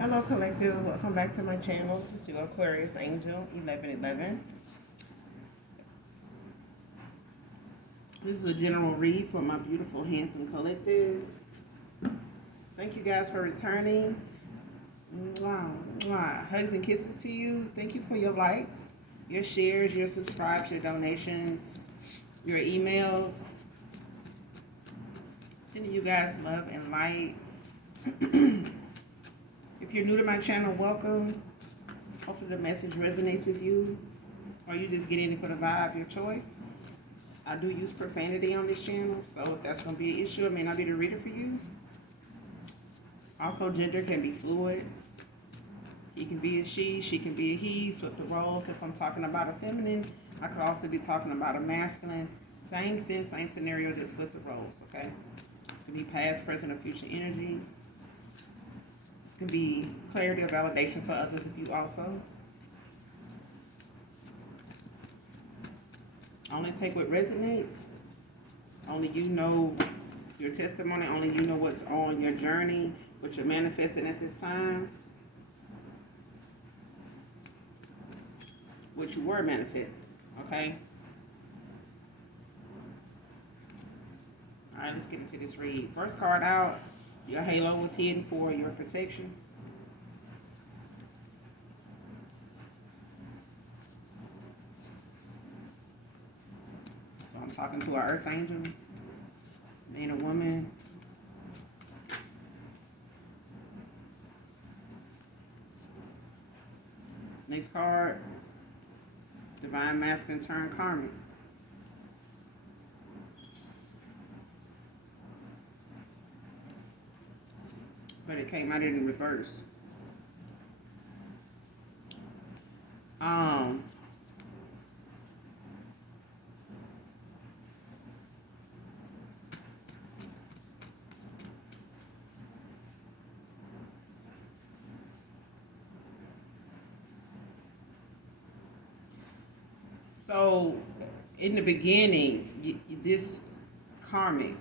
Hello, collective. Welcome back to my channel. This is your Aquarius Angel 1111. This is a general read for my beautiful, handsome collective. Thank you guys for returning. Mwah, mwah. Hugs and kisses to you. Thank you for your likes, your shares, your subscribes, your donations, your emails. Sending you guys love and light. If you're new to my channel, welcome. Hopefully the message resonates with you, or you just get in it for the vibe, your choice. I do use profanity on this channel, so if that's going to be an issue, I may not be the reader for you. Also, gender can be fluid. He can be a she can be a he. Flip the roles. If I'm talking about a feminine, I could also be talking about a masculine. Same sense, same scenario, just flip the roles, okay? This could be past, present, or future energy. This can be clarity or validation for others if you also. Only take what resonates. Only you know your testimony. Only you know what's on your journey, what you're manifesting at this time. What you were manifesting, okay? All right, let's get into this read. First card out. Your halo was hidden for your protection. So I'm talking to an earth angel, man or woman. Next card, divine masculine turn karmic. But it came out in reverse. So, in the beginning, this karmic,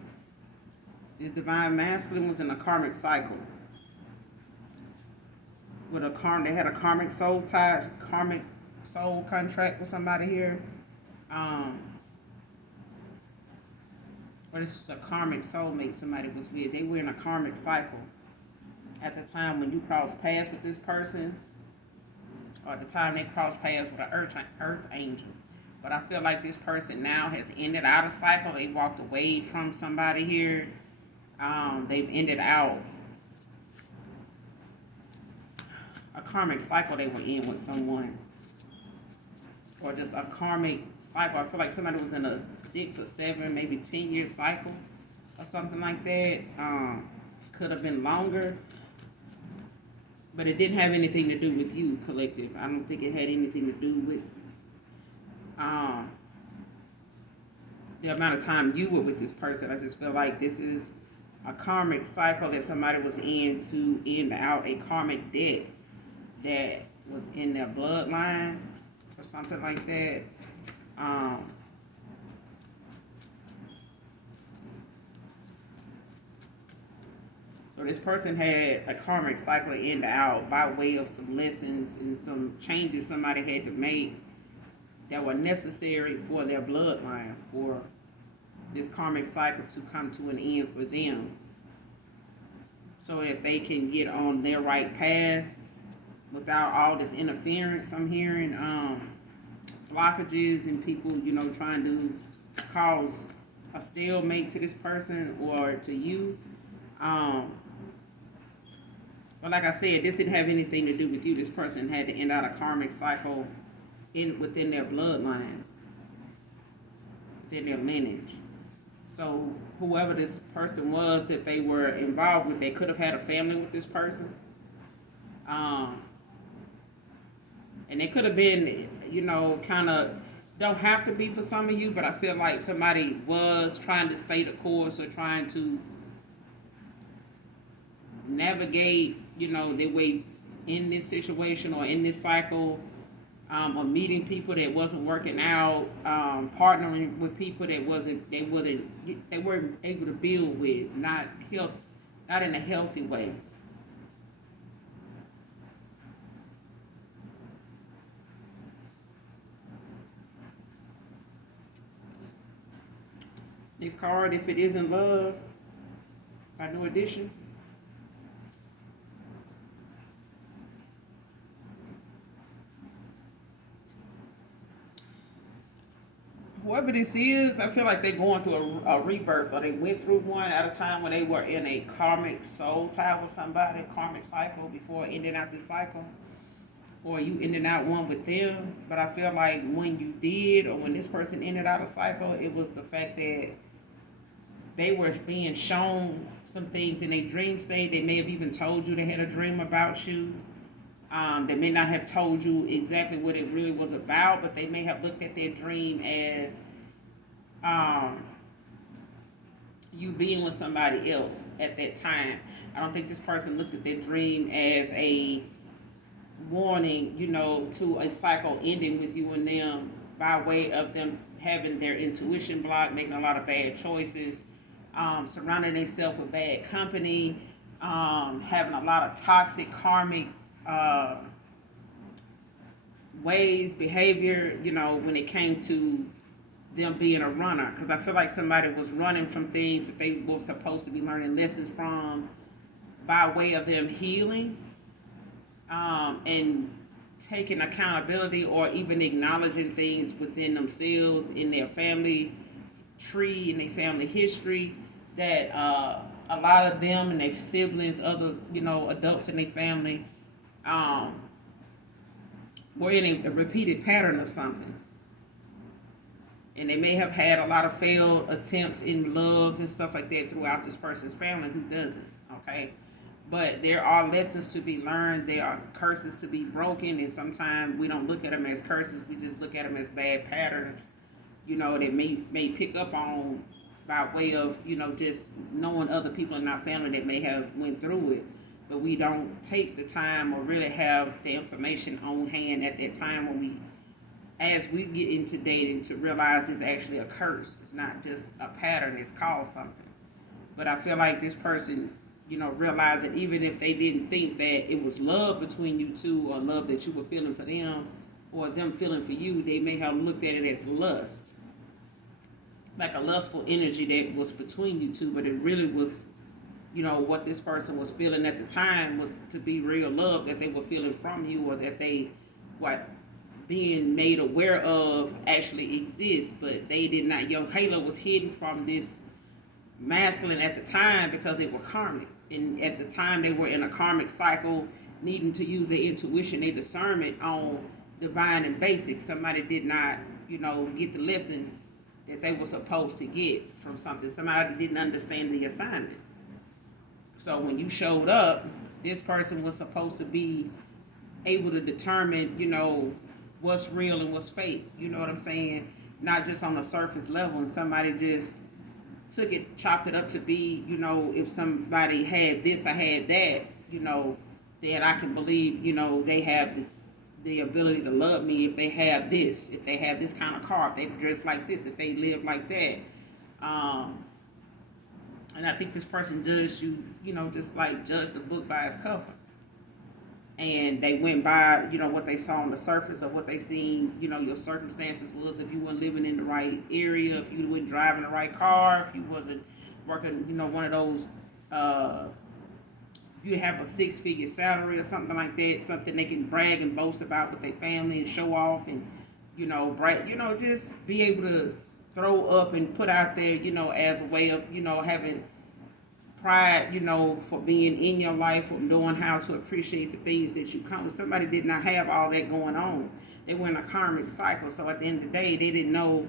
this divine masculine was in a karmic cycle. With a they had a karmic soul tie, karmic soul contract with somebody here. Or this was a karmic soulmate somebody was with. They were in a karmic cycle at the time when you crossed paths with this person, or the time they crossed paths with an earth angel. But I feel like this person now has ended out a cycle. They walked away from somebody here. They've ended out a karmic cycle they were in with someone. Or just a karmic cycle. I feel like somebody was in a 6 or 7, maybe 10-year cycle or something like that. Could have been longer. But it didn't have anything to do with you, collective. I don't think it had anything to do with the amount of time you were with this person. I just feel like this is a karmic cycle that somebody was in to end out a karmic debt that was in their bloodline or something like that. So this person had a karmic cycle to end out by way of some lessons and some changes somebody had to make that were necessary for their bloodline, for this karmic cycle to come to an end for them, so that they can get on their right path without all this interference. I'm hearing blockages and people, trying to cause a stalemate to this person or to you. But like I said, this didn't have anything to do with you. This person had to end out a karmic cycle within their bloodline, within their lineage. So whoever this person was that they were involved with, they could have had a family with this person. And they could have been, kind of, don't have to be for some of you, but I feel like somebody was trying to stay the course or trying to navigate, their way in this situation or in this cycle. Or meeting people that wasn't working out, partnering with people that they weren't able to build with, not in a healthy way. Next card, if it isn't love, by New Edition. Whoever this is, I feel like they're going through a rebirth, or they went through one at a time when they were in a karmic soul tie with somebody, karmic cycle before ending out this cycle, or you ended out one with them. But I feel like when you did, or when this person ended out a cycle, it was the fact that they were being shown some things in a dream state. They may have even told you they had a dream about you. They may not have told you exactly what it really was about, but they may have looked at their dream as um, you being with somebody else at that time. I don't think this person looked at their dream as a warning, to a cycle ending with you and them by way of them having their intuition blocked, making a lot of bad choices, surrounding themselves with bad company, having a lot of toxic karmic uh, ways, behavior, when it came to them being a runner. Because I feel like somebody was running from things that they were supposed to be learning lessons from by way of them healing, and taking accountability, or even acknowledging things within themselves, in their family tree, in their family history, that a lot of them and their siblings, other adults in their family, um, were in a repeated pattern of something. And they may have had a lot of failed attempts in love and stuff like that throughout this person's family. Who doesn't? Okay. But there are lessons to be learned. There are curses to be broken. And sometimes we don't look at them as curses. We just look at them as bad patterns, that may pick up on by way of, just knowing other people in our family that may have went through it. But we don't take the time or really have the information on hand at that time when we, as we get into dating, to realize it's actually a curse. It's not just a pattern. It's called something. But I feel like this person, realized that even if they didn't think that it was love between you two, or love that you were feeling for them, or them feeling for you, they may have looked at it as lust, like a lustful energy that was between you two. But it really was, what this person was feeling at the time was to be real love that they were feeling from you, or that they, what, being made aware of actually exists. But they did not. Your halo was hidden from this masculine at the time because they were karmic, and at the time they were in a karmic cycle, needing to use their intuition, their discernment on divine and basic. Somebody did not, get the lesson that they were supposed to get from something. Somebody didn't understand the assignment. So when you showed up, this person was supposed to be able to determine, what's real and what's fake. You know what I'm saying? Not just on a surface level. And somebody just took it, chopped it up to be, if somebody had this, I had that, then I can believe, they have the ability to love me if they have this, if they have this kind of car, if they dress like this, if they live like that. And I think this person judged you, just like judged the book by its cover. And they went by, what they saw on the surface, or what they seen, your circumstances was, if you weren't living in the right area, if you weren't driving the right car, if you wasn't working, one of those, you have a 6-figure salary or something like that, something they can brag and boast about with their family and show off, and, brag, just be able to throw up and put out there, as a way of, having pride, for being in your life, or knowing how to appreciate the things that you come with. Somebody did not have all that going on. They were in a karmic cycle. So at the end of the day, they didn't know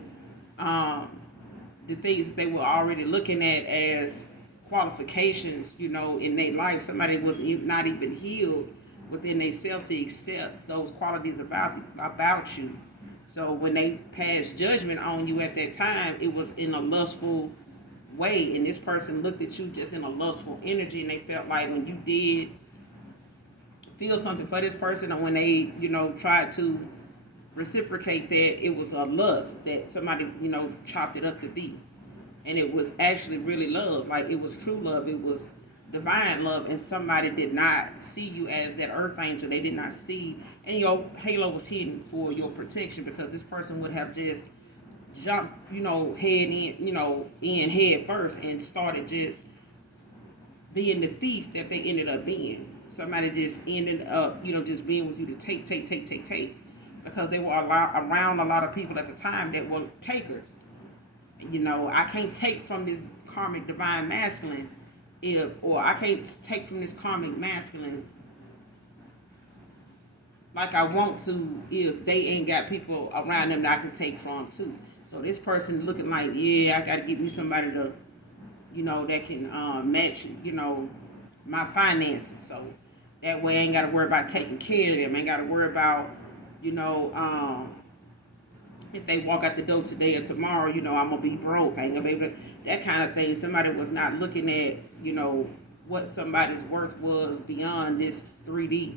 the things that they were already looking at as qualifications, in their life. Somebody was not even healed within themselves to accept those qualities about you. So when they passed judgment on you at that time, it was in a lustful way, and this person looked at you just in a lustful energy, and they felt like when you did feel something for this person, or when they tried to reciprocate that, it was a lust that somebody chopped it up to be. And it was actually really love, like it was true love, it was divine love, and somebody did not see you as that earth angel. They did not see, and your halo was hidden for your protection, because this person would have just jumped, head in, in head first and started just being the thief that they ended up being. Somebody just ended up, just being with you to take, because they were around a lot of people at the time that were takers. I can't take from this karmic divine masculine or I can't take from this karmic masculine like I want to if they ain't got people around them that I can take from too. So this person looking like, yeah, I got to get me somebody to, that can match, my finances. So that way I ain't got to worry about taking care of them. I ain't got to worry about, you know, if they walk out the door today or tomorrow, I'm going to be broke. I ain't going to be able to, that kind of thing. Somebody was not looking at, what somebody's worth was beyond this 3D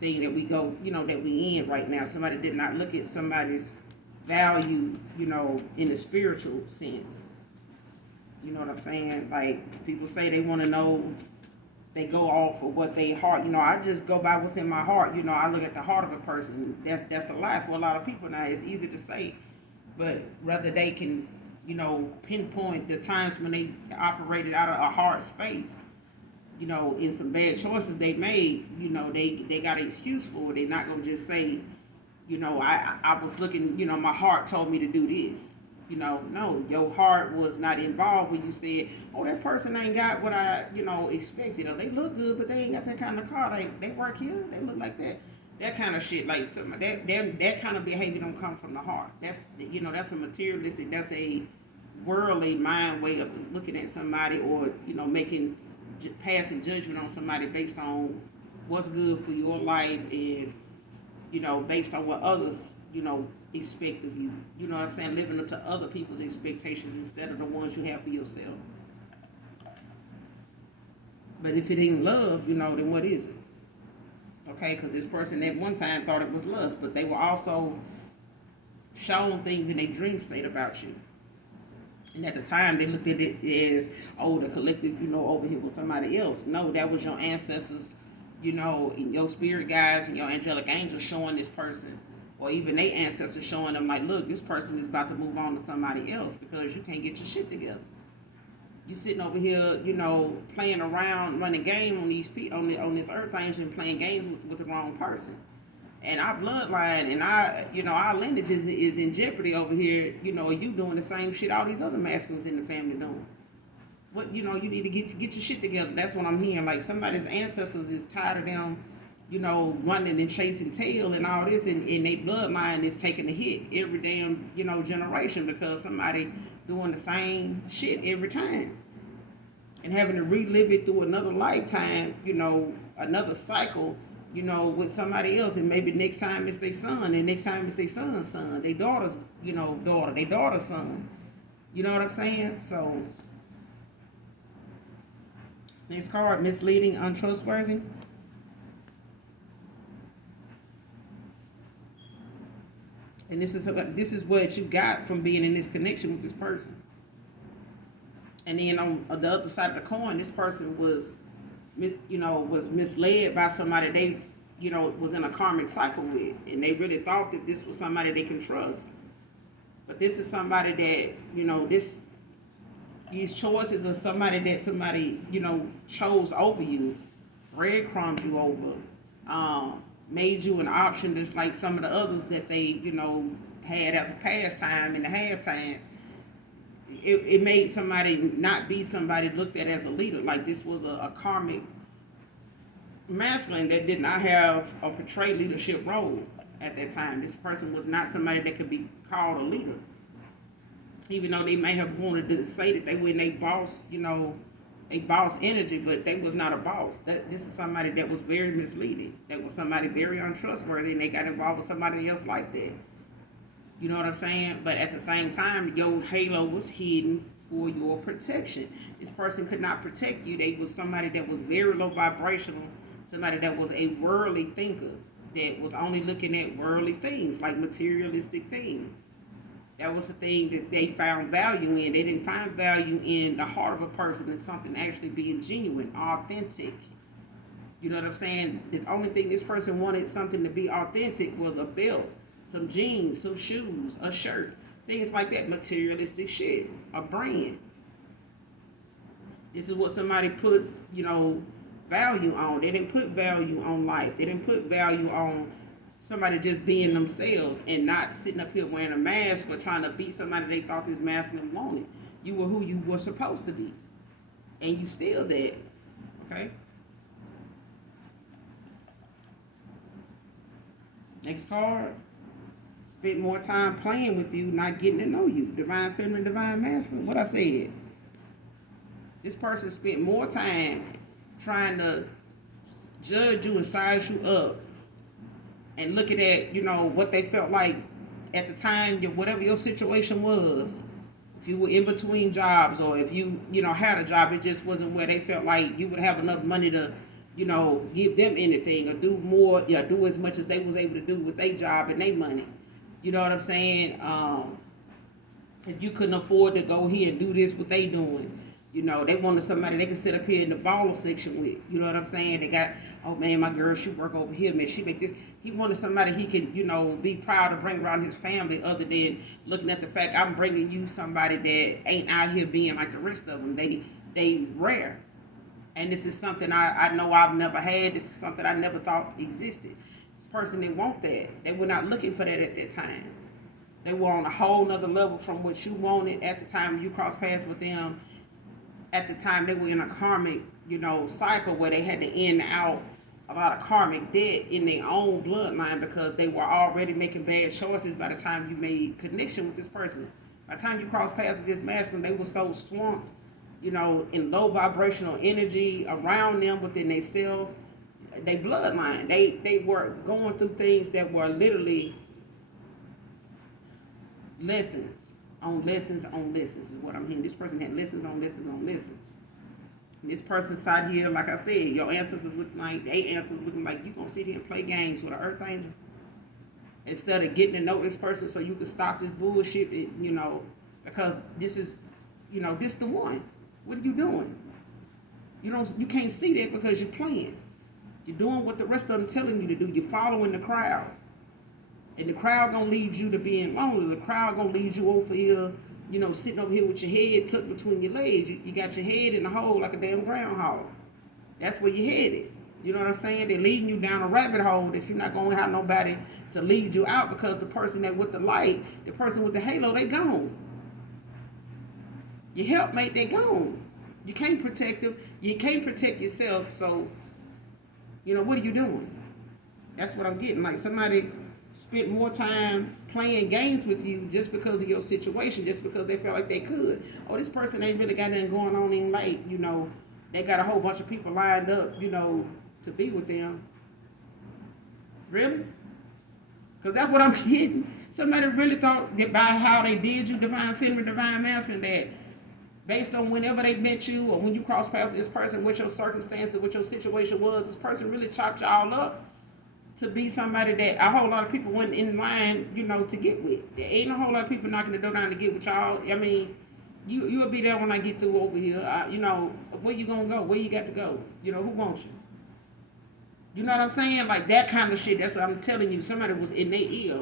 thing that we go, that we in right now. Somebody did not look at somebody's value, in the spiritual sense. You know what I'm saying? Like, people say they want to know, they go off of what they heart. I just go by what's in my heart. I look at the heart of a person. That's a lie for a lot of people now. It's easy to say, but rather they can, pinpoint the times when they operated out of a heart space. In some bad choices they made, they got an excuse for it. They're not gonna just say, I was looking, my heart told me to do this. No, your heart was not involved when you said, oh, that person ain't got what I, expected. Or they look good, but they ain't got that kind of car. They work here, they look like that. That kind of shit, like some that kind of behavior don't come from the heart. That's that's a materialistic, that's a worldly mind way of looking at somebody, or making passing judgment on somebody based on what's good for your life, and based on what others expect of you. You know what I'm saying? Living up to other people's expectations instead of the ones you have for yourself. But if it ain't love, then what is it? Okay, because this person at one time thought it was lust, but they were also shown things in a dream state about you. And at the time, they looked at it as, oh, the collective, over here with somebody else. No, that was your ancestors, and your spirit guides and your angelic angels showing this person, or even their ancestors showing them, like, look, this person is about to move on to somebody else because you can't get your shit together. You sitting over here, playing around, running game on these on this earth things and playing games with the wrong person. And our bloodline and our lineage is in jeopardy over here. You doing the same shit all these other masculines in the family doing. What you need to get your shit together. That's what I'm hearing. Like, somebody's ancestors is tired of them, running and chasing tail and all this, and their bloodline is taking a hit every damn generation because somebody doing the same shit every time and having to relive it through another lifetime, another cycle, with somebody else, and maybe next time it's their son, and next time it's their son's son, their daughter's, daughter, their daughter's son. You know what I'm saying? So, next card, misleading, untrustworthy. And this is what you got from being in this connection with this person. And then on the other side of the coin, this person was misled by somebody they, was in a karmic cycle with, and they really thought that this was somebody they can trust. But this is somebody that, these choices are somebody that somebody, chose over you, breadcrumbed you over, made you an option just like some of the others that they, had as a pastime in the halftime. It made somebody not be somebody looked at as a leader. Like, this was a karmic masculine that did not have a portrayed leadership role at that time. This person was not somebody that could be called a leader. Even though they may have wanted to say that they were in a boss, a boss energy, but they was not a boss. This is somebody that was very misleading. That was somebody very untrustworthy, and they got involved with somebody else like that. You know what I'm saying? But at the same time, your halo was hidden for your protection. This person could not protect you. They was somebody that was very low vibrational, somebody that was a worldly thinker, that was only looking at worldly things, like materialistic things. That was the thing that they found value in. They didn't find value in the heart of a person and something actually being genuine, authentic. You know what I'm saying? The only thing this person wanted something to be authentic was a belt, some jeans, some shoes, a shirt, things like that, materialistic shit, a brand. This is what somebody put, value on. They didn't put value on life. They didn't put value on somebody just being themselves and not sitting up here wearing a mask or trying to be somebody they thought this masculine wanted. You were who you were supposed to be. And you still that. Okay? Next card. Spent more time playing with you, not getting to know you. Divine feminine, divine masculine. What I said. This person spent more time trying to judge you and size you up and looking at, what they felt like at the time, whatever your situation was. If you were in between jobs or if you, had a job, it just wasn't where they felt like you would have enough money to, give them anything or do more, do as much as they was able to do with their job and their money. You know what I'm saying? If you couldn't afford to go here and do this, what they doing. They wanted somebody they could sit up here in the baller section with. You know what I'm saying? They got, oh man, my girl, she work over here, man. She make this. He wanted somebody he could, be proud to bring around his family other than looking at the fact I'm bringing you somebody that ain't out here being like the rest of them. They rare. And this is something I know I've never had. This is something I never thought existed. This person didn't want that. They were not looking for that at that time. They were on a whole nother level from what you wanted at the time you crossed paths with them. At the time they were in a karmic, cycle where they had to end out a lot of karmic debt in their own bloodline because they were already making bad choices by the time you made connection with this person. By the time you crossed paths with this masculine, they were so swamped, in low vibrational energy around them within themselves, their bloodline. They were going through things that were literally lessons on lessons on lessons is what I'm hearing. This person had lessons on lessons on lessons. And this person sat here, like I said, your ancestors looking like, their ancestors looking like you gonna sit here and play games with an earth angel instead of getting to know this person so you can stop this bullshit, because this is, this the one. What are you doing? You can't see that because you're playing. You're doing what the rest of them telling you to do. You're following the crowd. And the crowd gonna lead you to being lonely. The crowd gonna lead you over here, sitting over here with your head tucked between your legs. You got your head in the hole like a damn groundhog. That's where you're headed. You know what I'm saying? They're leading you down a rabbit hole that you're not gonna have nobody to lead you out because the person that with the light, the person with the halo, they gone. Your helpmate, they gone. You can't protect them. You can't protect yourself. So, what are you doing? That's what I'm getting. Like somebody spent more time playing games with you just because of your situation, just because they felt like they could. Oh, this person ain't really got nothing going on in life, they got a whole bunch of people lined up, to be with them. Really? Because that's what I'm getting. Somebody really thought that by how they did you, divine feminine, divine masculine, that based on whenever they met you or when you crossed paths with this person, what your circumstances, what your situation was, this person really chopped y'all up to be somebody that a whole lot of people went in line, to get with. There ain't a whole lot of people knocking the door down to get with y'all. I mean, you'll be there when I get through over here. Where you gonna go? Where you got to go? Who wants you? You know what I'm saying? Like that kind of shit. That's what I'm telling you. Somebody was in their ear.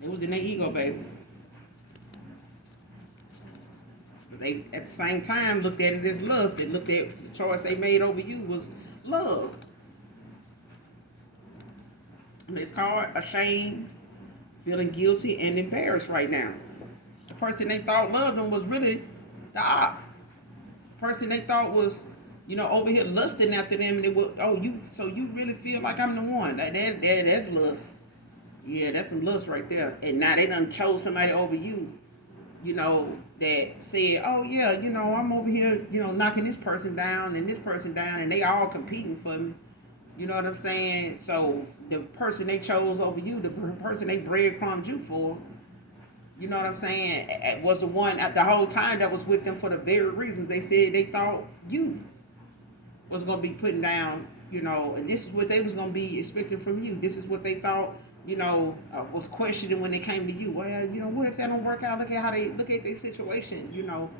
It was in their ego, baby. They, at the same time, looked at it as lust. They looked at the choice they made over you was love. It's called ashamed, feeling guilty, and embarrassed right now. The person they thought loved them was really the op. The person they thought was, over here lusting after them, and it was, so you really feel like I'm the one. That's lust. Yeah, that's some lust right there. And now they done chose somebody over you, that said, oh yeah, I'm over here, knocking this person down and this person down, and they all competing for me. You know what I'm saying? So the person they chose over you, the person they breadcrumbed you for, you know what I'm saying, was the one at the whole time that was with them for the very reasons they said they thought you was going to be putting down, and this is what they was going to be expecting from you. This is what they thought, was questioning when they came to you. Well, what if that don't work out? Look at how they look at their situation, look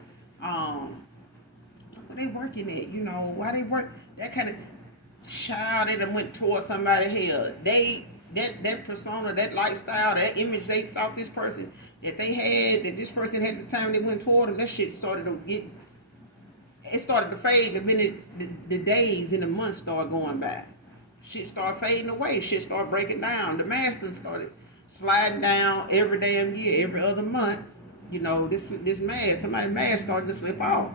where they working at, why they work, that kind of. child, they done went towards somebody hell. That persona, that lifestyle, that image they thought this person that they had, that this person had at the time they went toward them, that shit started to get, it started to fade the minute the days and the months started going by. Shit started fading away. Shit started breaking down. The master started sliding down every damn year, every other month. You know, this mask, somebody's mask started to slip off.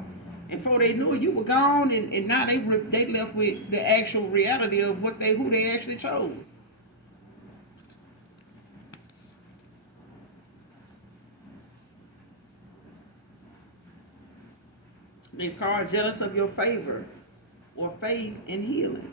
And before they knew it, you were gone, and now they left with the actual reality of who they actually chose. It's called jealous of your favor or faith in healing.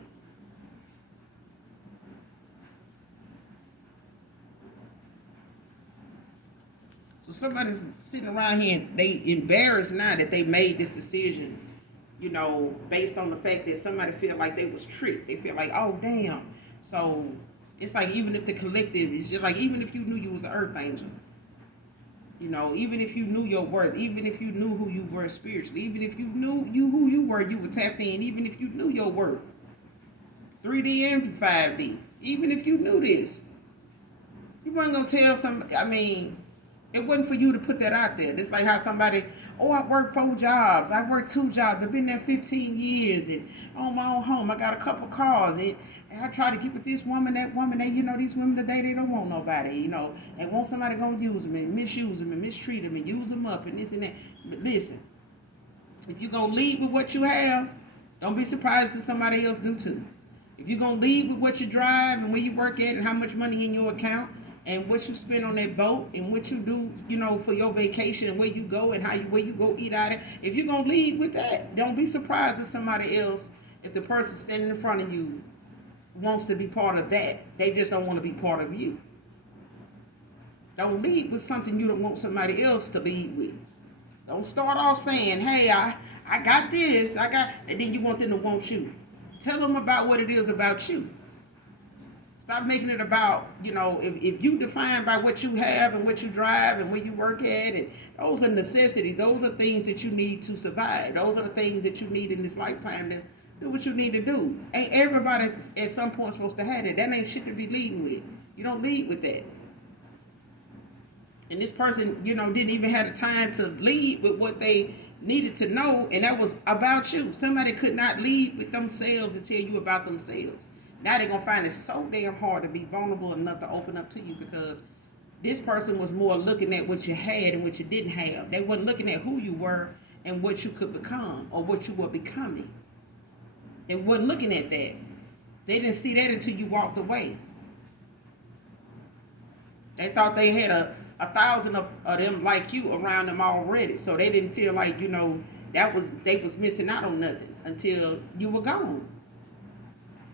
So somebody's sitting around here and they embarrassed now that they made this decision, you know, based on the fact that somebody feel like they was tricked. They feel like, oh damn. So it's like, even if the collective is just like, even if you knew you was an earth angel, you know, even if you knew your worth, even if you knew who you were spiritually, even if you knew who you were tapped in, even if you knew your worth, 3D and 5D, even if you knew this, you weren't gonna tell somebody. I mean, it wasn't for you to put that out there. It's like how somebody, oh, I worked 4 jobs, I worked 2 jobs, I've been there 15 years, and on my own home, I got a couple cars, and I try to keep with this woman, that woman, that, you know, these women today, they don't want nobody, you know, they want somebody gonna use them and misuse them and mistreat them and use them up and this and that. But listen, if you're gonna lead with what you have, don't be surprised if somebody else do too. If you're gonna lead with what you drive and where you work at and how much money in your account, and what you spend on that boat, and what you do, you know, for your vacation, and where you go, and where you go eat out of. If you're gonna lead with that, don't be surprised if somebody else, if the person standing in front of you wants to be part of that. They just don't want to be part of you. Don't lead with something you don't want somebody else to lead with. Don't start off saying, hey, I got this, and then you want them to want you. Tell them about what it is about you. Stop making it about, you know, if you define by what you have and what you drive and where you work at, and those are necessities. Those are things that you need to survive. Those are the things that you need in this lifetime to do what you need to do. Ain't everybody at some point supposed to have it. That ain't shit to be leading with. You don't lead with that. And this person, you know, didn't even have the time to lead with what they needed to know, and that was about you. Somebody could not lead with themselves and tell you about themselves. Now they're going to find it so damn hard to be vulnerable enough to open up to you, because this person was more looking at what you had and what you didn't have. They weren't looking at who you were and what you could become or what you were becoming. They weren't looking at that. They didn't see that until you walked away. They thought they had a 1,000 of them like you around them already. So they didn't feel like, you know, they was missing out on nothing until you were gone.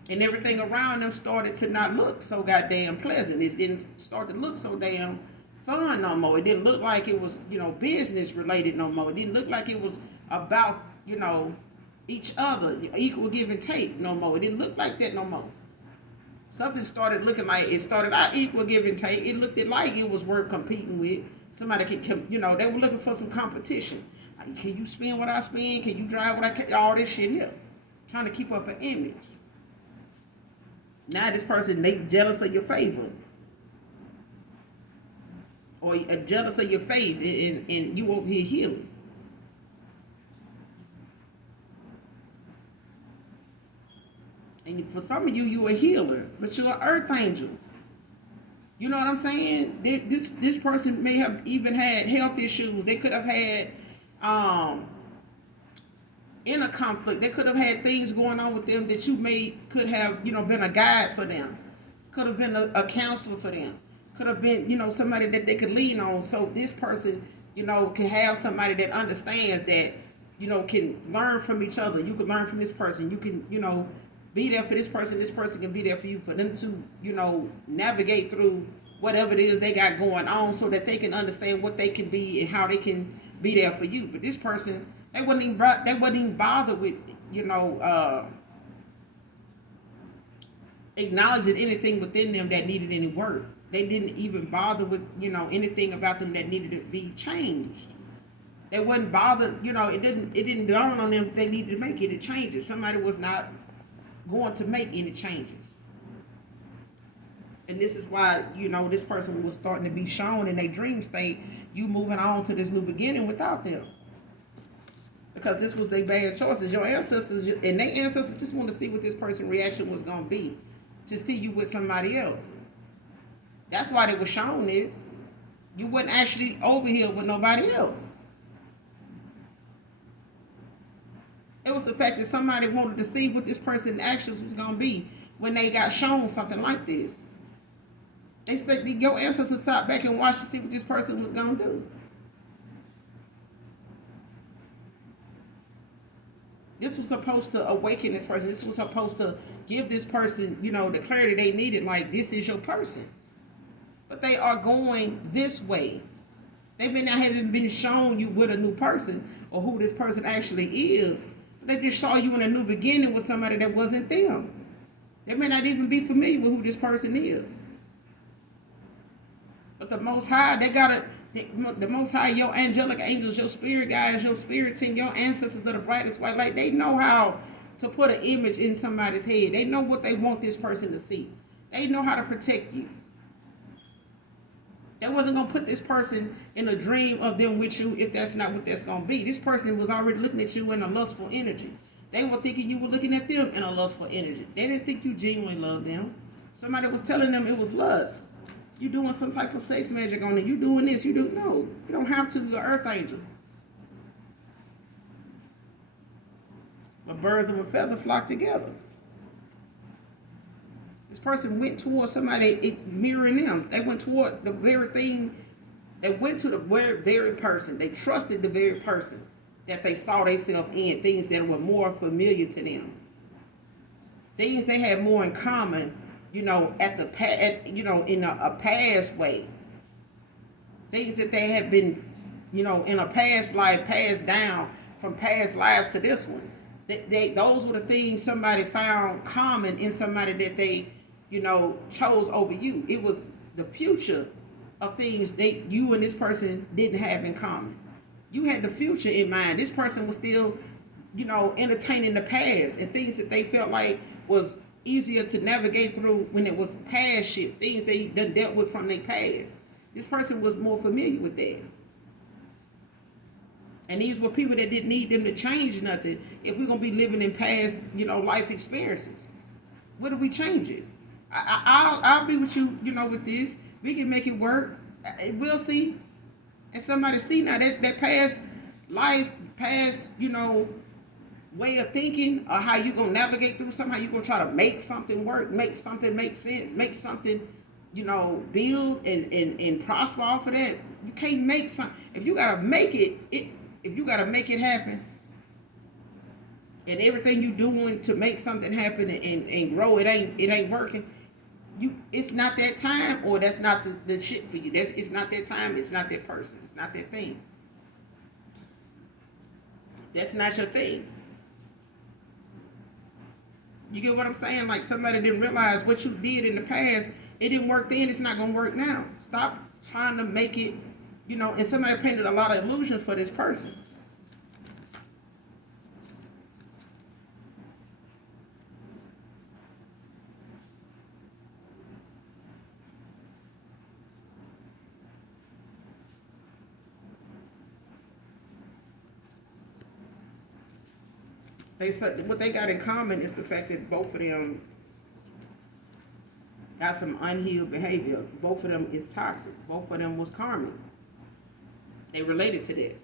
And everything around them started to not look so goddamn pleasant. It didn't start to look so damn fun no more. It didn't look like it was, you know, business related no more. It didn't look like it was about, you know, each other, equal give and take no more. It didn't look like that no more. Something started looking like it started out equal give and take. It looked like it was worth competing with. Somebody could, you know, they were looking for some competition. Can you spend what I spend? Can you drive what I can? All this shit here. Trying to keep up an image. Now this person, they jealous of your favor. Or jealous of your faith, and you over here healing. And for some of you, you're a healer, but you're an earth angel. You know what I'm saying? This person may have even had health issues. They could have had inner conflict. They could have had things going on with them that you could have, you know, been a guide for them. Could have been a counselor for them. Could have been, you know, somebody that they could lean on. So this person, you know, can have somebody that understands that, you know, can learn from each other. You can learn from this person. You can, you know, be there for this person. This person can be there for you, for them to, you know, navigate through whatever it is they got going on, so that they can understand what they can be and how they can be there for you. But this person, they wouldn't even bother with, you know, acknowledging anything within them that needed any work. They didn't even bother with, you know, anything about them that needed to be changed. They wouldn't bother, you know, it didn't dawn on them that they needed to make it changes. Somebody was not going to make any changes. And this is why, this person was starting to be shown in their dream state, you moving on to this new beginning without them. Because this was their bad choices. Your ancestors and their ancestors just want to see what this person's reaction was going to be, to see you with somebody else. That's why they were shown this. You wasn't actually over here with nobody else. It was the fact that somebody wanted to see what this person's actions was going to be when they got shown something like this. They said your ancestors sat back and watched to see what this person was going to do. This was supposed to awaken this person. This was supposed to give this person, the clarity they needed, like, this is your person. But they are going this way. They may not have been shown you with a new person or who this person actually is. But they just saw you in a new beginning with somebody that wasn't them. They may not even be familiar with who this person is. But the Most High, the Most High, your angelic angels, your spirit guides, your spirit team, your ancestors of the brightest white light, they know how to put an image in somebody's head. They know what they want this person to see. They know how to protect you. They wasn't going to put this person in a dream of them with you if that's not what that's going to be. This person was already looking at you in a lustful energy. They were thinking you were looking at them in a lustful energy. They didn't think you genuinely loved them. Somebody was telling them it was lust. You doing some type of sex magic on it. You doing this. No, you don't have to. You're an earth angel. But birds of a feather flock together. This person went towards somebody mirroring them. They went toward the very thing. They went to the very person. They trusted the very person that they saw themselves in. Things that were more familiar to them. Things they had more in common. In a past way. Things that they had been, in a past life passed down from past lives to this one. Those were the things somebody found common in somebody that they, chose over you. It was the future of things you and this person didn't have in common. You had the future in mind. This person was still, entertaining the past and things that they felt like was easier to navigate through when it was past shit, things they done dealt with from their past. This person was more familiar with that. And these were people that didn't need them to change nothing if we're going to be living in past, life experiences. What do we change it? I'll be with you, with this. We can make it work. We'll see. And somebody see now that past life, past, way of thinking, or how you gonna navigate through something, how you gonna try to make something work, make something make sense, make something, build and prosper off of that. You can't make something if you gotta make it. If you gotta make it happen, and everything you doing to make something happen and grow, it ain't working. It's not that time, or that's not the shit for you. It's not that time. It's not that person. It's not that thing. That's not your thing. You get what I'm saying? Like somebody didn't realize what you did in the past. It didn't work then. It's not going to work now. Stop trying to make it, and somebody painted a lot of illusions for this person. They said what they got in common is the fact that both of them got some unhealed behavior. Both of them is toxic. Both of them was karmic. They related to that.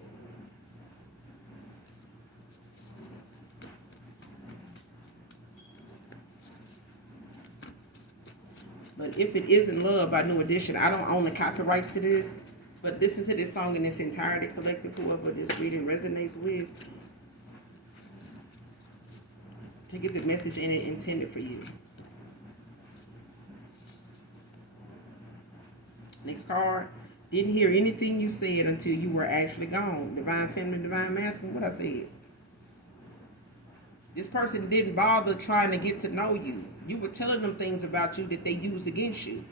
But if it isn't love by New Edition, I don't own the copyrights to this. But listen to this song in its entirety, collective, whoever this reading resonates with. To get the message in it intended for you. Next card. Didn't hear anything you said until you were actually gone. Divine Feminine, Divine Masculine, what I said. This person didn't bother trying to get to know you. You were telling them things about you that they used against you.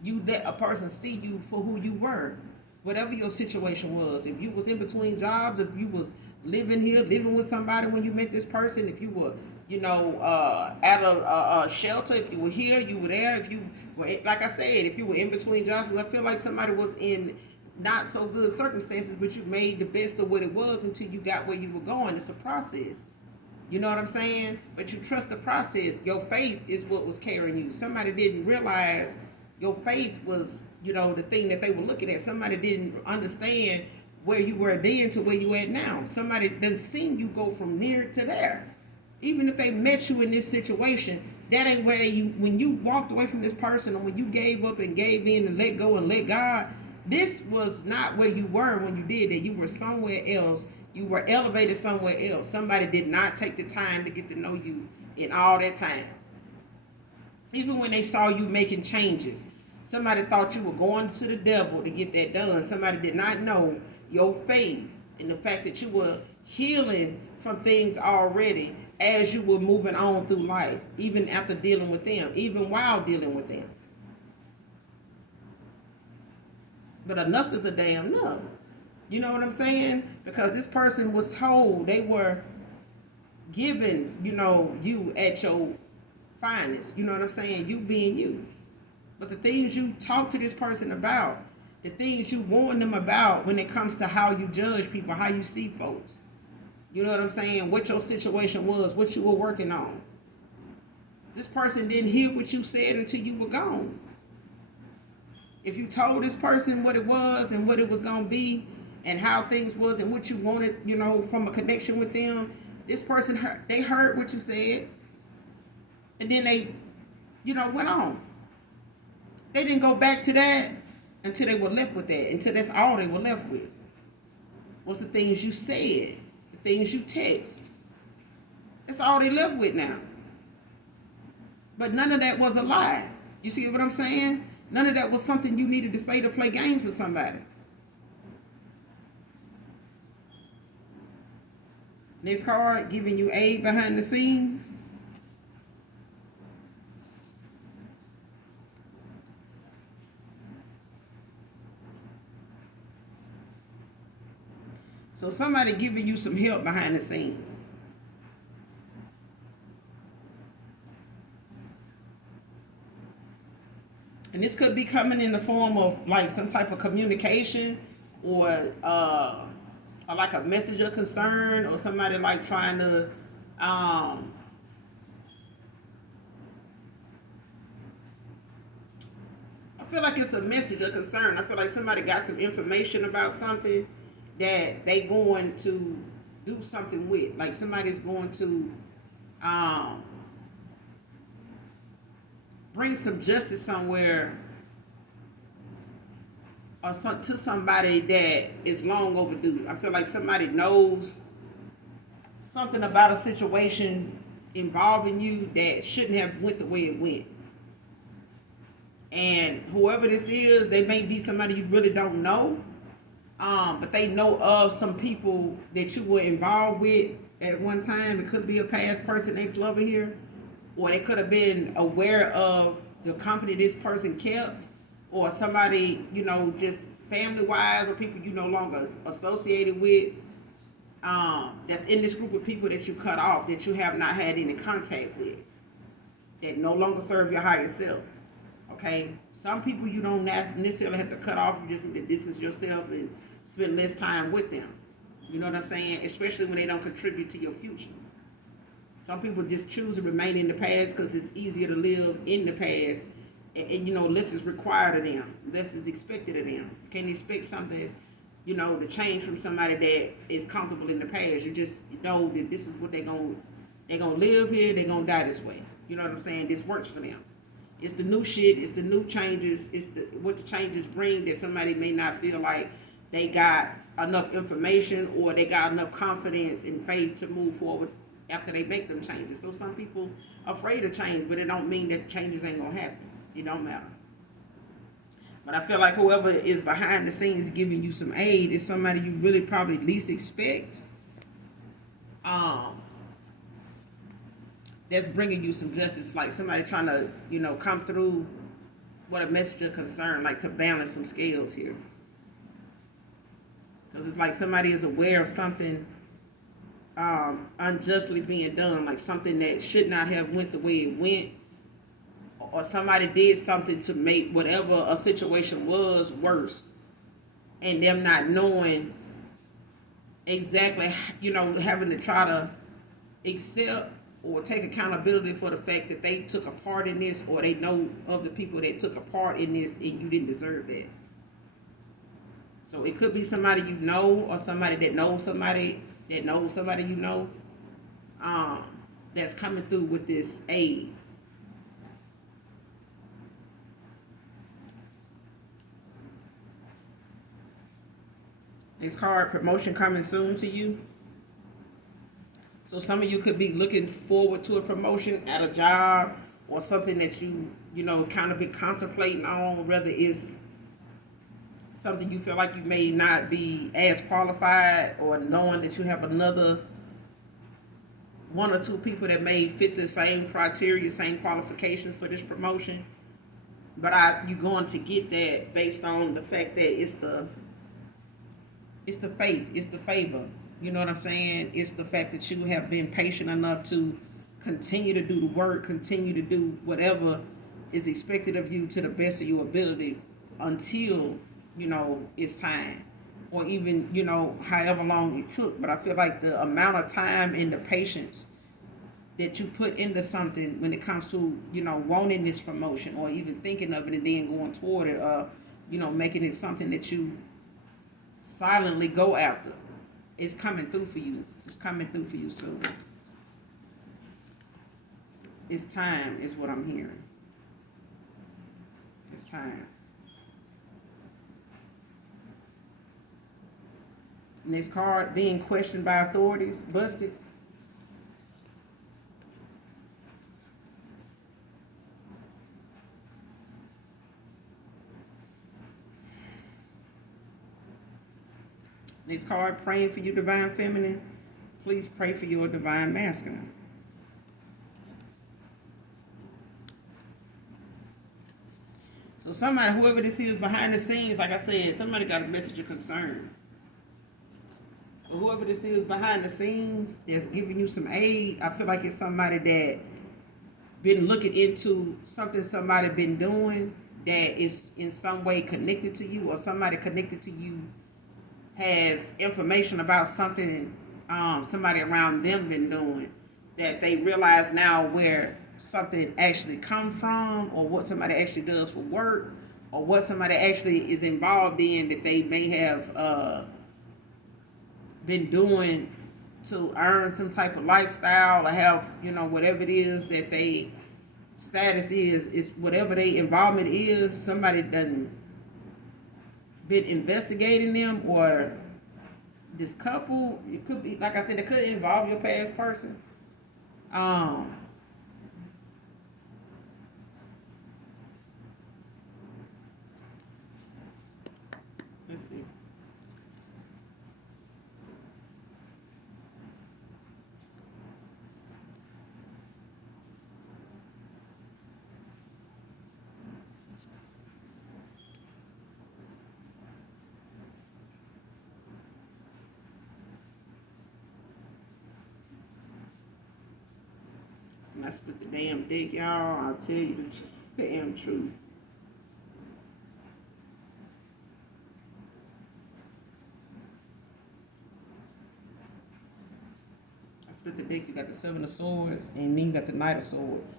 You let a person see you for who you were. Whatever your situation was. If you was in between jobs, if you was living here, living with somebody when you met this person, if you were, at a shelter. If you were here, you were there. If you were, like I said, if you were in between jobs, I feel like somebody was in not so good circumstances, but you made the best of what it was until you got where you were going. It's a process. You know what I'm saying? But you trust the process. Your faith is what was carrying you. Somebody didn't realize your faith was, the thing that they were looking at. Somebody didn't understand where you were then to where you at now. Somebody done seen you go from near to there. Even if they met you in this situation, that ain't where when you walked away from this person, or when you gave up and gave in and let go and let God, this was not where you were when you did that. You were somewhere else. You were elevated somewhere else. Somebody did not take the time to get to know you in all that time. Even when they saw you making changes, somebody thought you were going to the devil to get that done. Somebody did not know your faith and the fact that you were healing from things already as you were moving on through life, even after dealing with them, even while dealing with them. But enough is a damn enough. You know what I'm saying? Because this person was told, they were given, you at your finest. You know what I'm saying? You being you. But the things you talk to this person about, the things you warn them about when it comes to how you judge people, how you see folks. You know what I'm saying? What your situation was, what you were working on. This person didn't hear what you said until you were gone. If you told this person what it was and what it was going to be and how things was and what you wanted, from a connection with them, this person, they heard what you said. And then they, went on. They didn't go back to that until they were left with that, until that's all they were left with. Was the things you said, the things you text. That's all they left with now. But none of that was a lie. You see what I'm saying? None of that was something you needed to say to play games with somebody. Next card, giving you aid behind the scenes. So somebody giving you some help behind the scenes. And this could be coming in the form of like some type of communication, or like a message of concern, or somebody like trying to I feel like it's a message of concern. I feel like somebody got some information about something that they going to do something with. Like somebody's going to bring some justice somewhere, or to somebody that is long overdue. I feel like somebody knows something about a situation involving you that shouldn't have went the way it went. And whoever this is, they may be somebody you really don't know, but they know of some people that you were involved with at one time. It could be a past person, ex-lover here, or they could have been aware of the company this person kept, or somebody, just family-wise, or people you no longer associated with, that's in this group of people that you cut off, that you have not had any contact with, that no longer serve your higher self. Okay? Some people you don't necessarily have to cut off. You just need to distance yourself and spend less time with them. You know what I'm saying? Especially when they don't contribute to your future. Some people just choose to remain in the past because it's easier to live in the past, and less is required of them, less is expected of them. You can't expect something, to change from somebody that is comfortable in the past. You just know that this is what they're gonna live here, they're gonna die this way. You know what I'm saying? This works for them. It's the new shit, it's the new changes, it's what the changes bring that somebody may not feel like they got enough information or they got enough confidence and faith to move forward after they make them changes. So some people are afraid of change, but it don't mean that changes ain't gonna happen. It don't matter. But I feel like whoever is behind the scenes giving you some aid is somebody you really probably least expect. That's bringing you some justice, like somebody trying to, come through with a message of concern, like to balance some scales here. Because it's like somebody is aware of something unjustly being done, like something that should not have went the way it went, or somebody did something to make whatever a situation was worse, and them not knowing exactly, having to try to accept or take accountability for the fact that they took a part in this, or they know of the people that took a part in this and you didn't deserve that. So it could be somebody you know, or somebody that knows somebody that knows somebody you know, um, that's coming through with this aid. Next card, promotion coming soon to you. So some of you could be looking forward to a promotion at a job, or something that you kind of been contemplating on, whether it's something you feel like you may not be as qualified, or knowing that you have another one or two people that may fit the same criteria, same qualifications for this promotion. But you're going to get that based on the fact that it's the faith, it's the favor. You know what I'm saying? It's the fact that you have been patient enough to continue to do the work, continue to do whatever is expected of you to the best of your ability, until it's time, or even however long it took. But I feel like the amount of time and the patience that you put into something when it comes to wanting this promotion, or even thinking of it and then going toward it, making it something that you silently go after, it's coming through for you. It's coming through for you soon. It's time, is what I'm hearing. It's time. Next card, being questioned by authorities, busted. Next card, praying for your divine feminine. Please pray for your divine masculine. So somebody, whoever this is behind the scenes, like I said, somebody got a message of concern. Or whoever this is behind the scenes that's giving you some aid, I feel like it's somebody that been looking into something somebody been doing that is in some way connected to you, or somebody connected to you has information about something somebody around them been doing, that they realize now where something actually come from, or what somebody actually does for work, or what somebody actually is involved in, that they may have been doing to earn some type of lifestyle, or have whatever it is that they status is whatever they involvement is. Somebody done been investigating them, or this couple. It could be, like I said, it could involve your past person. Let's see. I split the damn dick, y'all. I'll tell you the damn truth. I split the dick. You got the Seven of Swords, and then you got the Knight of Swords.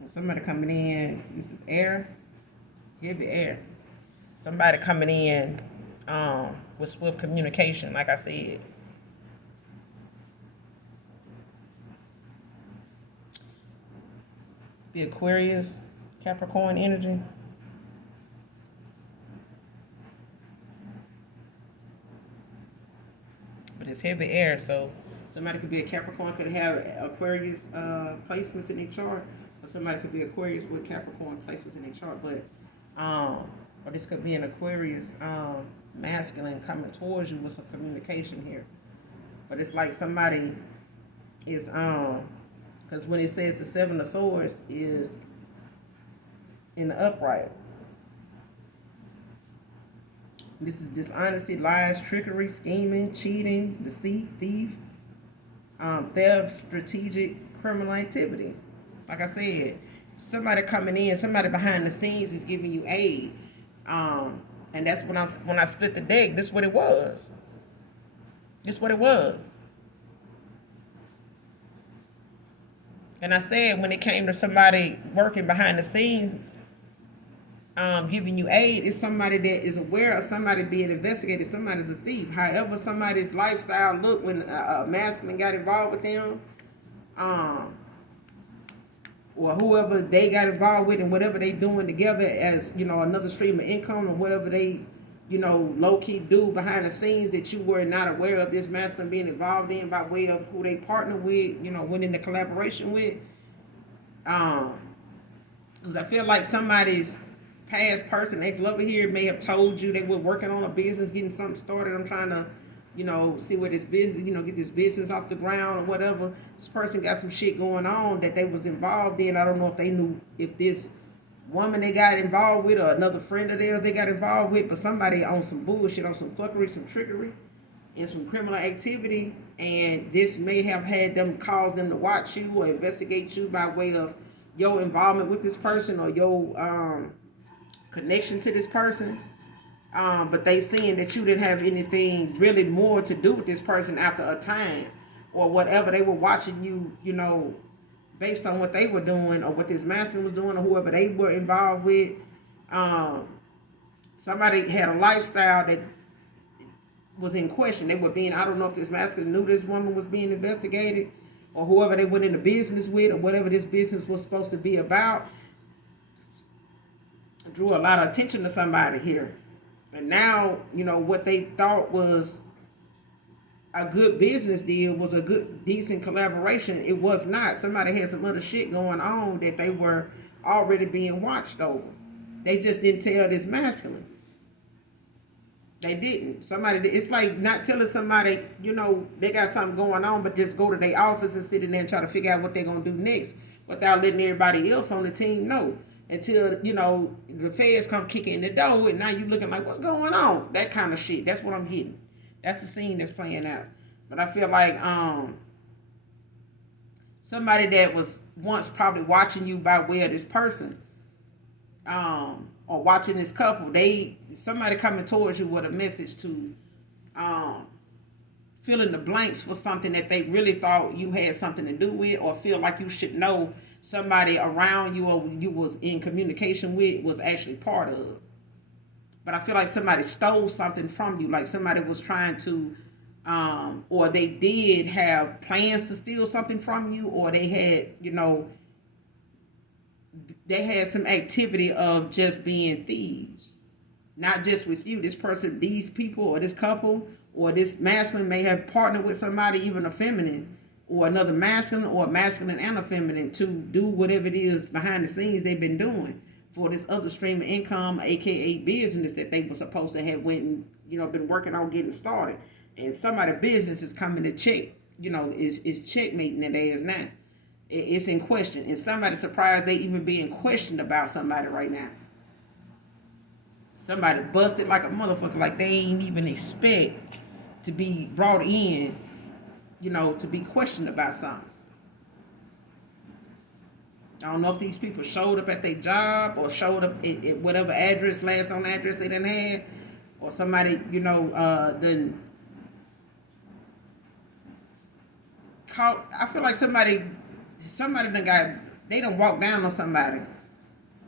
And somebody coming in. This is air, heavy air. Somebody coming in with swift communication, like I said. Be Aquarius, Capricorn energy. But it's heavy air, so somebody could be a Capricorn, could have Aquarius placements in their chart, or somebody could be Aquarius with Capricorn placements in their chart. But or this could be an Aquarius masculine coming towards you with some communication here. But it's like somebody is because when it says the Seven of Swords is in the upright, This is dishonesty, lies, trickery, scheming, cheating, deceit, thief, theft, strategic criminal activity. Like I said, somebody coming in, somebody behind the scenes is giving you aid. And that's when I split the deck. This is what it was. This is what it was. And I said when it came to somebody working behind the scenes, giving you aid, is somebody that is aware of somebody being investigated. Somebody's a thief. However, somebody's lifestyle looked when a masculine got involved with them, or whoever they got involved with, and whatever they doing together as, another stream of income, or whatever they, low-key do behind the scenes that you were not aware of this masculine being involved in by way of who they partner with, went into collaboration with. Because I feel like somebody's past person, ex-lover here, may have told you they were working on a business, getting something started. I'm trying to, see where this business, get this business off the ground or whatever. This person got some shit going on that they was involved in. I don't know if they knew if this woman they got involved with or another friend of theirs they got involved with, but somebody on some bullshit, on some fuckery, some trickery, and some criminal activity, and this may have had them cause them to watch you or investigate you by way of your involvement with this person or your connection to this person. But they seeing that you didn't have anything really more to do with this person after a time, or whatever they were watching you, based on what they were doing or what this masculine was doing or whoever they were involved with. Somebody had a lifestyle that was in question. They were being, I don't know if this masculine knew this woman was being investigated, or whoever they went into business with, or whatever this business was supposed to be about, drew a lot of attention to somebody here. And now, what they thought was a good business deal was a good, decent collaboration. It was not. Somebody had some other shit going on that they were already being watched over. They just didn't tell this masculine. They didn't. It's like not telling somebody, they got something going on, but just go to their office and sit in there and try to figure out what they're going to do next without letting everybody else on the team know. Until, the feds come kicking in the door and now you looking like, what's going on? That kind of shit. That's what I'm getting. That's the scene that's playing out. But I feel like somebody that was once probably watching you by way of this person, or watching this couple, somebody coming towards you with a message to fill in the blanks for something that they really thought you had something to do with, or feel like you should know somebody around you or you was in communication with was actually part of. But I feel like somebody stole something from you, like somebody was trying to, or they did have plans to steal something from you, or they had, they had some activity of just being thieves. Not just with you, this person, these people, or this couple, or this masculine may have partnered with somebody, even a feminine, or another masculine, or a masculine and a feminine, to do whatever it is behind the scenes they've been doing for this other stream of income, aka business that they were supposed to have went and, been working on getting started. And somebody's business is coming to check, is checkmating that ass now. It's in question. And somebody's surprised they even being questioned about somebody right now. Somebody busted like a motherfucker, like they ain't even expect to be brought in, to be questioned about something. I don't know if these people showed up at their job or showed up at whatever address, last known address they done had, or somebody, done caught. I feel like somebody they done walked down on somebody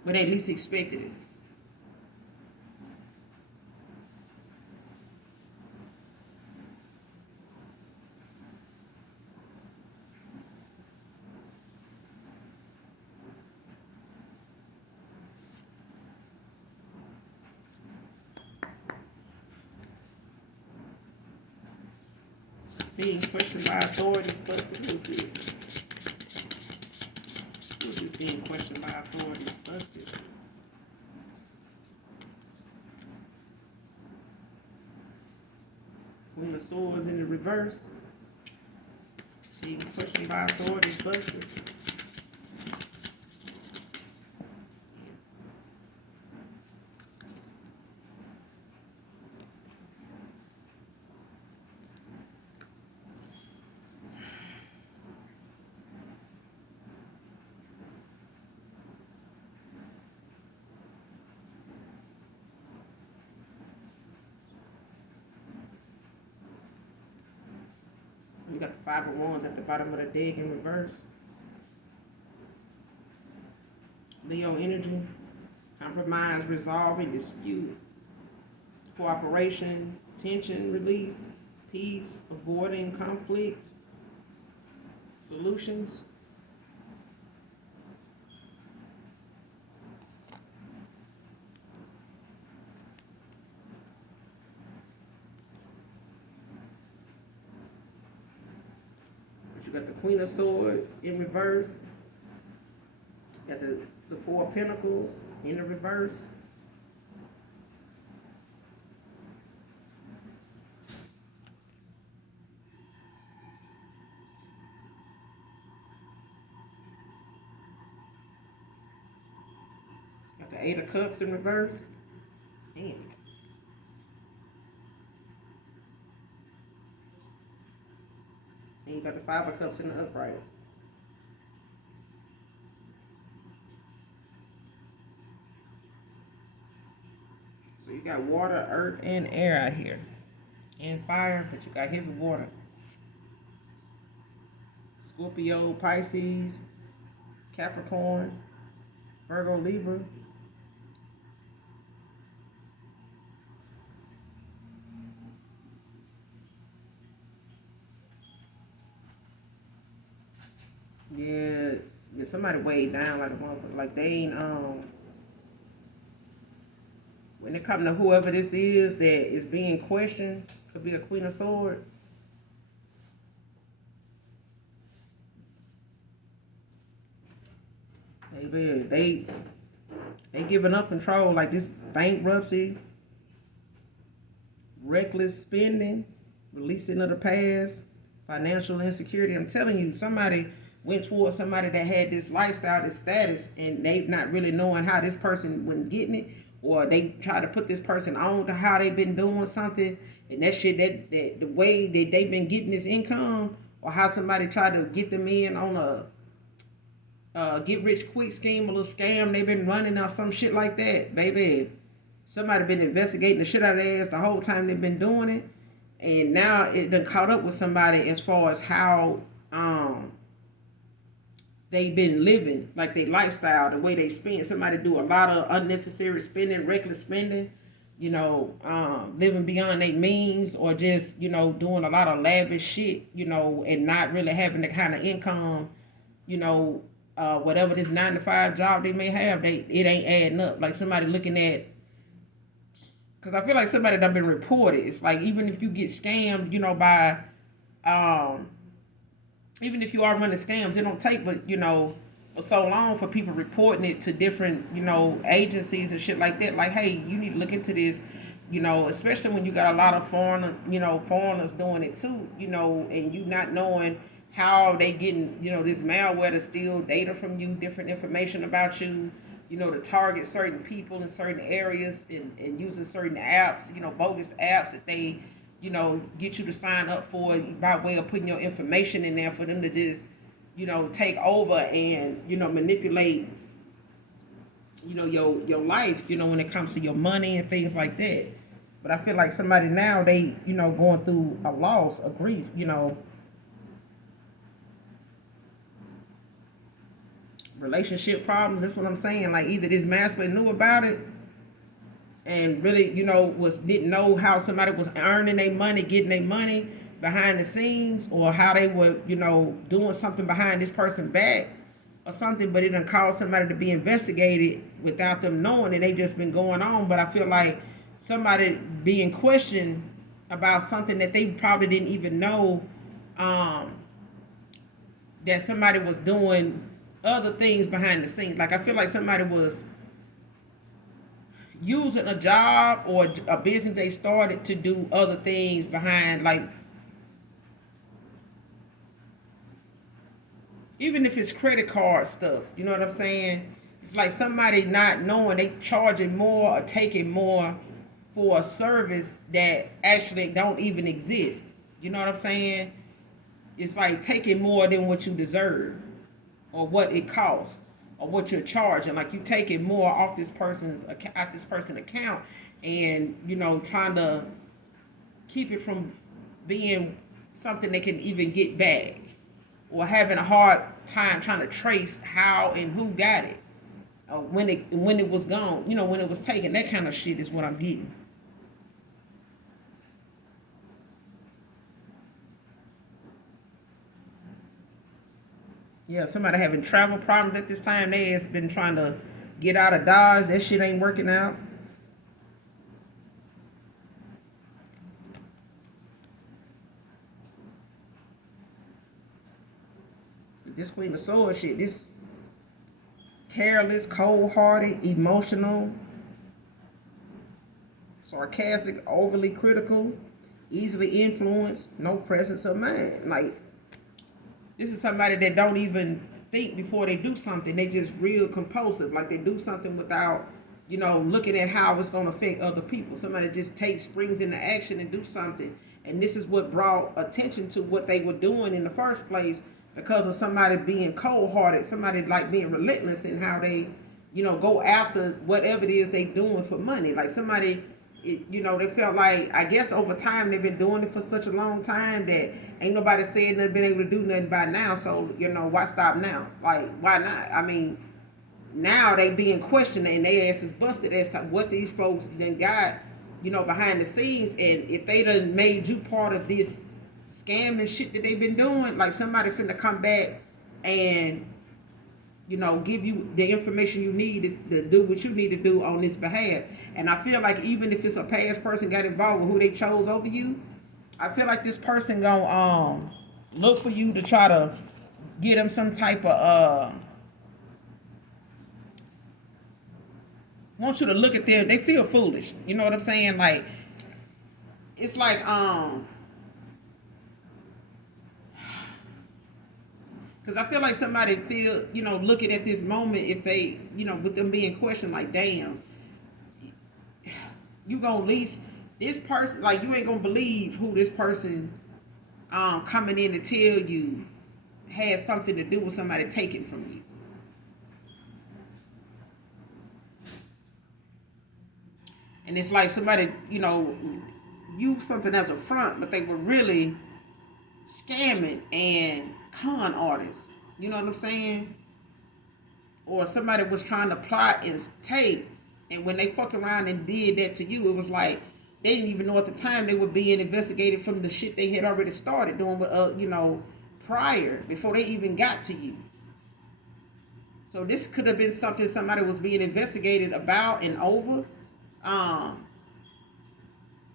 when they least expected it. Being questioned by authorities busted. Who's this? Who's this being questioned by authorities busted? Queen of Swords in the reverse. Being questioned by authorities busted. got the Five of Wands at the bottom of the deck in reverse. Leo energy, compromise, resolving dispute, cooperation, tension release, peace, avoiding conflict, solutions. But you got the Queen of Swords in reverse. You got the Four of Pentacles in the reverse. Got the Eight of Cups in reverse. Damn. And you got the Five of Cups in the upright. So you got water, earth, and air out here. And fire, but you got heavy water. Scorpio, Pisces, Capricorn, Virgo, Libra. Yeah, somebody weighed down like a motherfucker. Like they ain't when it comes to whoever this is that is being questioned, could be the Queen of Swords. They giving up control, like this bankruptcy, reckless spending, releasing of the past, financial insecurity. I'm telling you, somebody went towards somebody that had this lifestyle, this status, and they not really knowing how this person wasn't getting it, or they try to put this person on to how they've been doing something, and that shit, that the way that they've been getting this income, or how somebody tried to get them in on a get rich quick scheme, a little scam they've been running or some shit like that, baby. Somebody been investigating the shit out of their ass the whole time they've been doing it, and now it done caught up with somebody as far as how they've been living, like their lifestyle, the way they spend. Somebody do a lot of unnecessary spending, reckless spending, living beyond their means, or just, doing a lot of lavish shit, and not really having the kind of income, whatever this 9-to-5 job they may have, it ain't adding up. Like somebody looking at, because I feel like somebody done been reported. It's like, even if you get scammed, by, even if you are running scams, it don't take but, for so long for people reporting it to different, agencies and shit like that. Like, hey, you need to look into this, especially when you got a lot of foreigners doing it too, and you not knowing how they getting, this malware to steal data from you, different information about you, to target certain people in certain areas, and using certain apps, bogus apps that they, get you to sign up for by way of putting your information in there for them to just, take over and, manipulate, your life, when it comes to your money and things like that. But I feel like somebody now, they, going through a loss, a grief, relationship problems. That's what I'm saying. Like, either this masculine knew about it and really, didn't know how somebody was earning their money, getting their money behind the scenes, or how they were, doing something behind this person back or something, but it done caused somebody to be investigated without them knowing, and they just been going on. But I feel like somebody being questioned about something that they probably didn't even know, that somebody was doing other things behind the scenes. Like, I feel like somebody was using a job or a business they started to do other things behind, like, even if it's credit card stuff, you know what I'm saying? It's like somebody not knowing they charging more or taking more for a service that actually don't even exist. You know what I'm saying? It's like taking more than what you deserve, or what it costs, or what you're charging. Like, you taking more off this person's account, and trying to keep it from being something they can even get back, or having a hard time trying to trace how and who got it, when it was gone, when it was taken. That kind of shit is what I'm getting. Yeah, somebody having travel problems at this time. They has been trying to get out of Dodge. That shit ain't working out. This Queen of Swords shit, this careless, cold-hearted, emotional, sarcastic, overly critical, easily influenced, no presence of mind. Like, this is somebody that don't even think before they do something. They just real compulsive. Like, they do something without, looking at how it's going to affect other people. Somebody just springs into action and do something. And this is what brought attention to what they were doing in the first place, because of somebody being cold-hearted, somebody like being relentless in how they, go after whatever it is they doing for money. Like somebody, they felt like, I guess over time they've been doing it for such a long time that ain't nobody said nothing, been able to do nothing by now. So, why stop now? Like, why not? I mean, now they being questioned and they ass is busted as to what these folks then got, behind the scenes. And if they done made you part of this scam and shit that they've been doing, like somebody finna come back and give you the information you need to do what you need to do on this behalf. And I feel like even if it's a past person got involved with who they chose over you, I feel like this person gonna look for you to try to get them some type of want you to look at them. They feel foolish. You know what I'm saying? Like, it's like because I feel like somebody feel, looking at this moment, if they, with them being questioned, like, damn, you gonna lease this person, like, you ain't gonna believe who this person coming in to tell you has something to do with somebody taking from you. And it's like somebody, used something as a front, but they were really scamming and con artists. You know what I'm saying? Or somebody was trying to plot and take, and when they fucked around and did that to you, it was like they didn't even know at the time they were being investigated from the shit they had already started doing, prior, before they even got to you. So this could have been something somebody was being investigated about and over,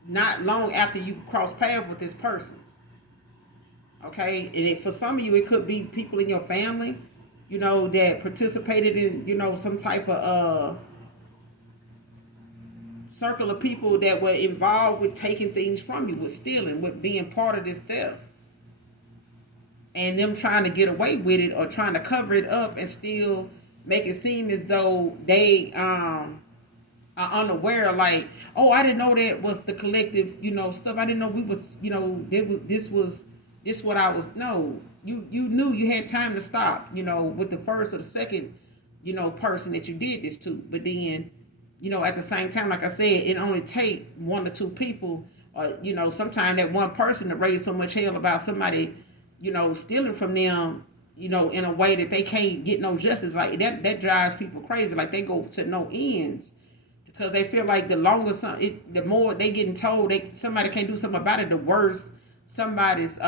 not long after you cross paths with this person. Okay, and for some of you, it could be people in your family, that participated in, some type of circle of people that were involved with taking things from you, with stealing, with being part of this theft, and them trying to get away with it or trying to cover it up and still make it seem as though they are unaware. Like, oh, I didn't know that was the collective, stuff. I didn't know we was, this what I was. No, you knew you had time to stop, with the first or the second, person that you did this to. But then, at the same time, like I said, it only take one or two people, or sometimes that one person to raise so much hell about somebody, stealing from them, in a way that they can't get no justice. Like that drives people crazy. Like they go to no ends, because they feel like the more they getting told somebody can't do something about it, the worse somebody's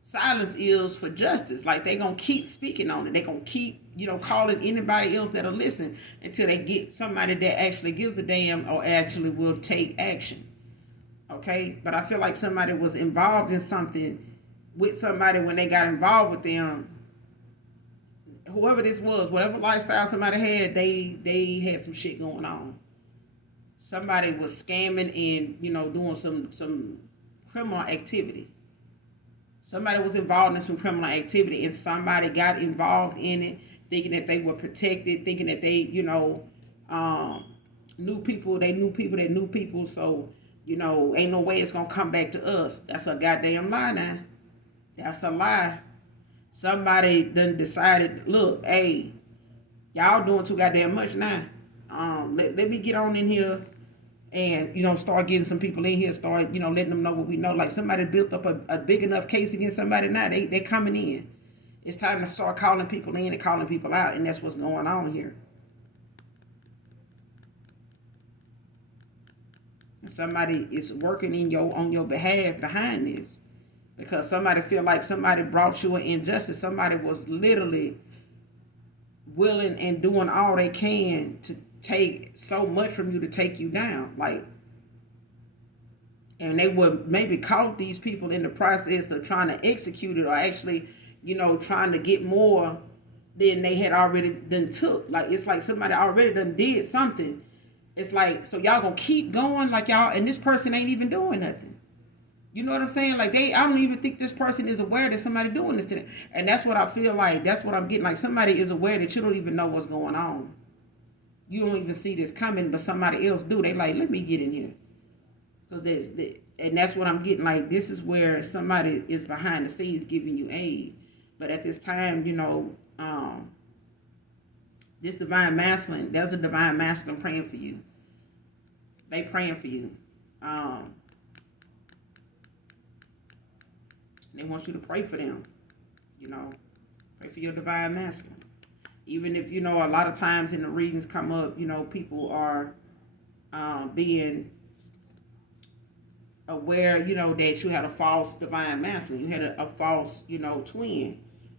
silence is for justice. Like they gonna keep speaking on it. They gonna keep calling anybody else that'll listen until they get somebody that actually gives a damn or actually will take action. Okay, but I feel like somebody was involved in something with somebody when they got involved with them. Whoever this was, whatever lifestyle somebody had, they had some shit going on. Somebody was scamming and doing some criminal activity. Somebody was involved in some criminal activity, and somebody got involved in it, thinking that they were protected, thinking that they knew people. They knew people that knew people. So ain't no way it's gonna come back to us. That's a goddamn lie now. That's a lie. Somebody done decided, look, hey, y'all doing too goddamn much now. Let me get on in here and start getting some people in here, start letting them know what we know. Like somebody built up a big enough case against somebody, now they coming in. It's time to start calling people in and calling people out, and that's what's going on here. Somebody is working on your behalf behind this, because somebody feel like somebody brought you an injustice. Somebody was literally willing and doing all they can to take so much from you to take you down. Like, and they would maybe caught these people in the process of trying to execute it, or actually, trying to get more than they had already done took. Like, it's like somebody already done did something. It's like, so y'all gonna keep going like y'all, and this person ain't even doing nothing. You know what I'm saying? Like, I don't even think this person is aware that somebody doing this to them. And that's what I feel like. That's what I'm getting. Like, somebody is aware that you don't even know what's going on. You don't even see this coming, but somebody else do. They like, let me get in here. And that's what I'm getting. Like, this is where somebody is behind the scenes giving you aid. But at this time, this divine masculine, there's a divine masculine praying for you. They praying for you. They want you to pray for them. Pray for your divine masculine. Even if, a lot of times in the readings come up, people are being aware, that you had a false divine masculine. You had a false, twin.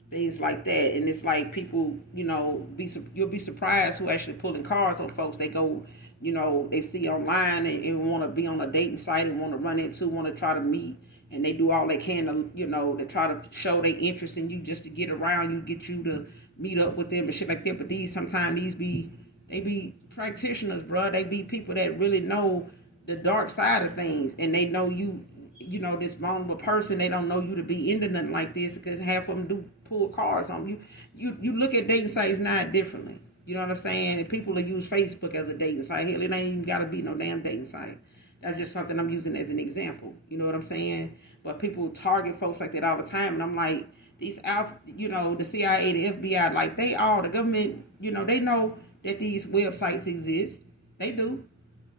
Things like that. And it's like people, you'll be surprised who actually pulling cards on folks. They go, they see online and want to be on a dating site and want to run into, want to try to meet. And they do all they can to, to try to show their interest in you, just to get around you, get you to meet up with them and shit like that. But they be practitioners, bro. They be people that really know the dark side of things, and they know you, this vulnerable person. They don't know you to be into nothing like this, because half of them do pull cards on you. You look at dating sites now differently. You know what I'm saying? And people will use Facebook as a dating site. Hell, it ain't even got to be no damn dating site. That's just something I'm using as an example. You know what I'm saying? But people target folks like that all the time. And I'm like, these alpha, the CIA, the FBI, like the government, they know that these websites exist. They do.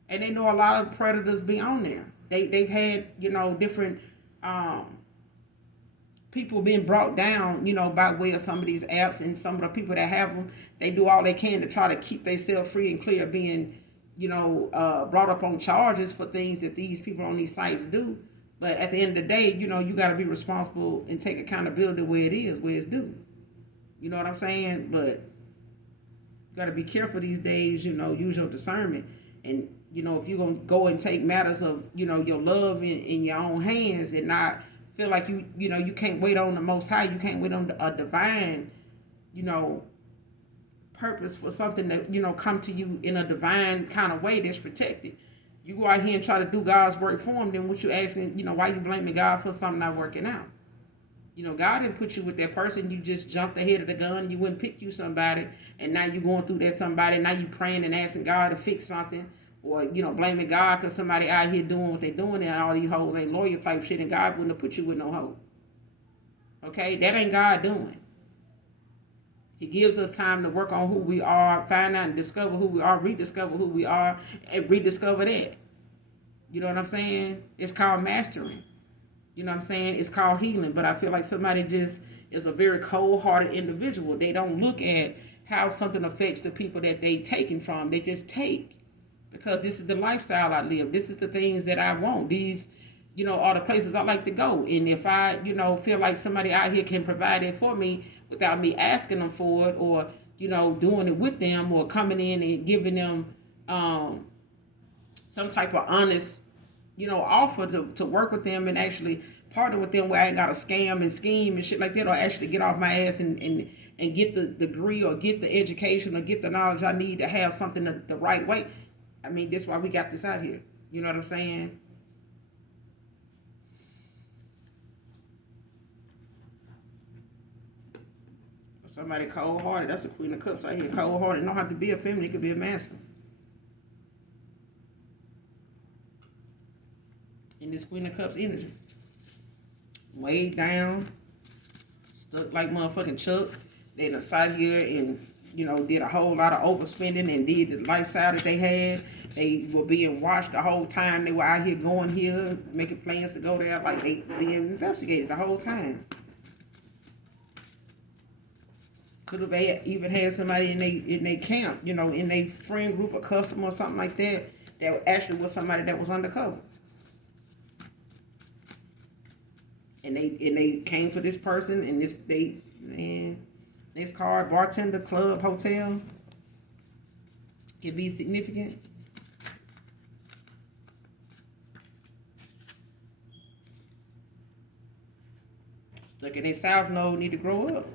And they know a lot of predators be on there. They've had, different people being brought down, by way of some of these apps, and some of the people that have them, they do all they can to try to keep themselves free and clear of being brought up on charges for things that these people on these sites do. But at the end of the day, you got to be responsible and take accountability where it is, where it's due. You know what I'm saying? But you got to be careful these days, use your discernment. And, if you're going to go and take matters of, your love in your own hands, and not feel like you can't wait on the Most High, you can't wait on a divine, purpose for something that come to you in a divine kind of way that's protected. You go out here and try to do God's work for him, then what you asking, why you blaming God for something not working out? God didn't put you with that person. You just jumped ahead of the gun. You wouldn't pick you somebody, and now you going through that somebody. Now you praying and asking God to fix something, or blaming God because somebody out here doing what they doing, and all these hoes ain't loyal type shit, and God wouldn't have put you with no hoe. Okay, that ain't God doing. He gives us time to work on who we are, find out and discover who we are, rediscover who we are, and rediscover that. You know what I'm saying? It's called mastering. You know what I'm saying? It's called healing. But I feel like somebody just is a very cold-hearted individual. They don't look at how something affects the people that they taken from. They just take. Because this is the lifestyle I live. This is the things that I want. These, are the places I like to go. And if I, feel like somebody out here can provide it for me without me asking them for it, or, doing it with them, or coming in and giving them some type of honest, offer to work with them and actually partner with them, where I ain't got to scam and scheme and shit like that, or actually get off my ass and get the degree, or get the education, or get the knowledge I need to have something the right way. I mean, that's why we got this out here. You know what I'm saying? Somebody cold-hearted. That's a Queen of Cups out here. Cold-hearted. Don't have to be a feminine. It could be a masculine. In this Queen of Cups energy. Way down. Stuck like motherfucking Chuck. They done sat here and did a whole lot of overspending and did the lifestyle that they had. They were being watched the whole time. They were out here going here, making plans to go there, like they being investigated the whole time. Could have even had somebody in they camp, in their friend group or customer or something like that, that actually was somebody that was undercover. And they came for this person, and this card, bartender, club, hotel, can be significant. Stuck in their south node, need to grow up.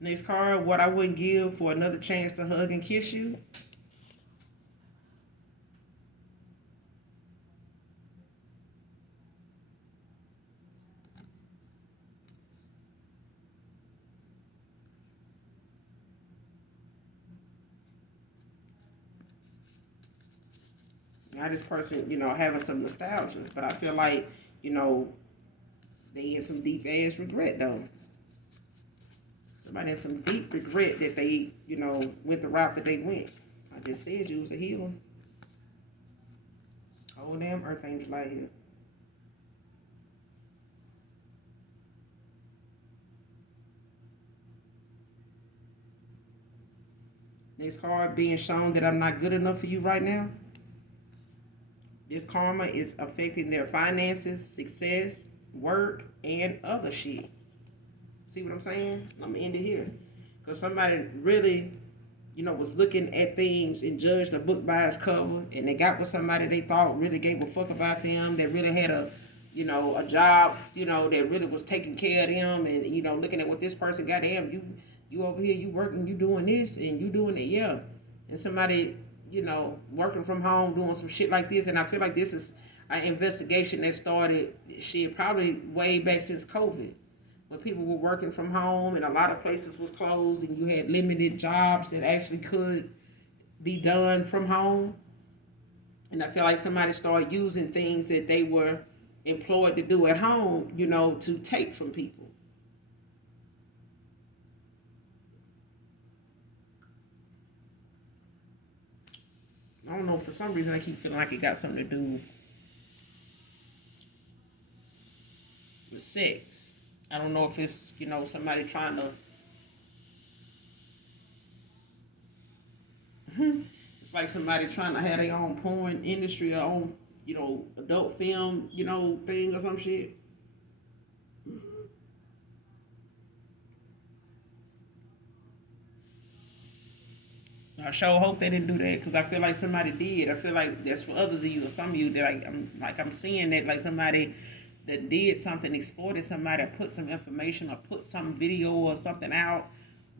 Next card, what I wouldn't give for another chance to hug and kiss you. Now this person, having some nostalgia, but I feel like, they in some deep ass regret though. Somebody in some deep regret that they, went the route that they went. I just said you was a healer. Oh damn, Earth Angel out here. Next card, being shown that I'm not good enough for you right now. This karma is affecting their finances, success, work, and other shit. See what I'm saying? I'm gonna end it here. Because somebody really, was looking at things and judged a book by its cover, and they got with somebody they thought really gave a fuck about them, that really had a job, that really was taking care of them, and, looking at what this person got, damn, you over here, you working, you doing this, and you doing it, yeah. And somebody, working from home, doing some shit like this, and I feel like this is an investigation that started, shit, probably way back since COVID. When people were working from home and a lot of places was closed and you had limited jobs that actually could be done from home. And I feel like somebody started using things that they were employed to do at home, to take from people. I don't know, for some reason I keep feeling like it got something to do with sex. I don't know if it's, somebody trying to... It's like somebody trying to have their own porn industry or own, adult film, thing or some shit. I sure hope they didn't do that, because I feel like somebody did. I feel like that's for others of you or some of you that I'm seeing that like somebody that did something, exploited somebody, or put some information or put some video or something out